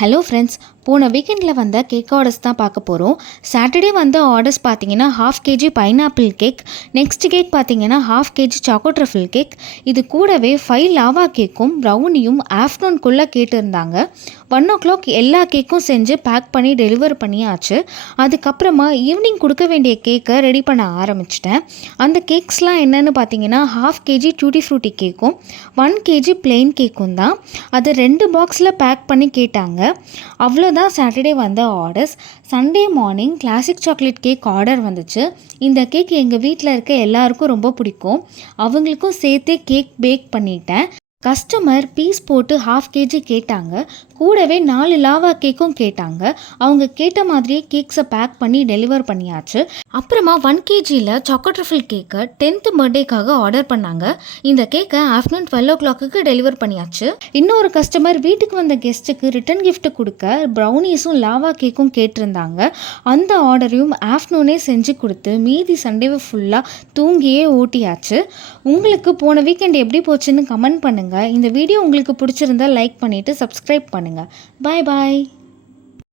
Hello friends, போன வீக்கெண்டில் வந்த கேக் ஆர்டர்ஸ் தான் பார்க்க போகிறோம். சாட்டர்டே வந்த ஆர்டர்ஸ் பார்த்தீங்கன்னா 1/2 kg pineapple cake, next cake பார்த்தீங்கன்னா 1/2 kg சாக்கோ ட்ரஃபிள் கேக், இது கூடவே 5 லாவா கேக்கும் ப்ரௌனியும் ஆஃப்டர்நூன்குள்ளே கேட்டிருந்தாங்க. 1 o'clock எல்லா கேக்கும் செஞ்சு பேக் பண்ணி டெலிவர் பண்ணியாச்சு. அதுக்கப்புறமா ஈவினிங் கொடுக்க வேண்டிய கேக்கை ரெடி பண்ண ஆரம்பிச்சிட்டேன். அந்த கேக்ஸ்லாம் என்னென்னு பார்த்தீங்கன்னா 1/2 kg டூட்டி ஃப்ரூட்டி கேக்கும் 1 kg பிளெயின் கேக்கும் தான். அதை 2 பாக்ஸில் பேக் பண்ணி கேட்டாங்க. அவ்வளோதான் சாட்டர்டே வந்த orders. Sunday morning classic chocolate cake order வந்துச்சு. இந்த கேக் எங்கள் வீட்டில் இருக்க எல்லாருக்கும் ரொம்ப பிடிக்கும். அவங்களுக்கும் சேர்த்தே கேக் பேக் பண்ணிட்டேன். கஸ்டமர் பீஸ் போட்டு 1/2 kg கேட்டாங்க. கூடவே 4 லாவா கேக்கும் கேட்டாங்க. அவங்க கேட்ட மாதிரியே கேக்ஸை பேக் பண்ணி டெலிவர் பண்ணியாச்சு. அப்புறமா 1 kgயில் சாக்கோ ட்ரஃபிள் கேக்கை 10th பர்த்டேக்காக ஆர்டர் பண்ணாங்க. இந்த கேக்கை ஆஃப்டர்நூன் 12 o'clock டெலிவர் பண்ணியாச்சு. இன்னொரு கஸ்டமர் வீட்டுக்கு வந்த கெஸ்ட்டுக்கு ரிட்டன் கிஃப்ட் கொடுக்க ப்ரௌனிஸும் லாவா கேக்கும் கேட்டிருந்தாங்க. அந்த ஆர்டரையும் ஆஃப்டர்நூனே செஞ்சு கொடுத்து மீதி சண்டேவை ஃபுல்லாக தூங்கியே ஓட்டியாச்சு. உங்களுக்கு போன வீக்கெண்ட் எப்படி போச்சுன்னு கமெண்ட் பண்ணுங்கள். இந்த வீடியோ உங்களுக்கு பிடிச்சிருந்தா லைக் பண்ணிவிட்டு சப்ஸ்கிரைப் பண்ணுங்கள். பாய் பாய்.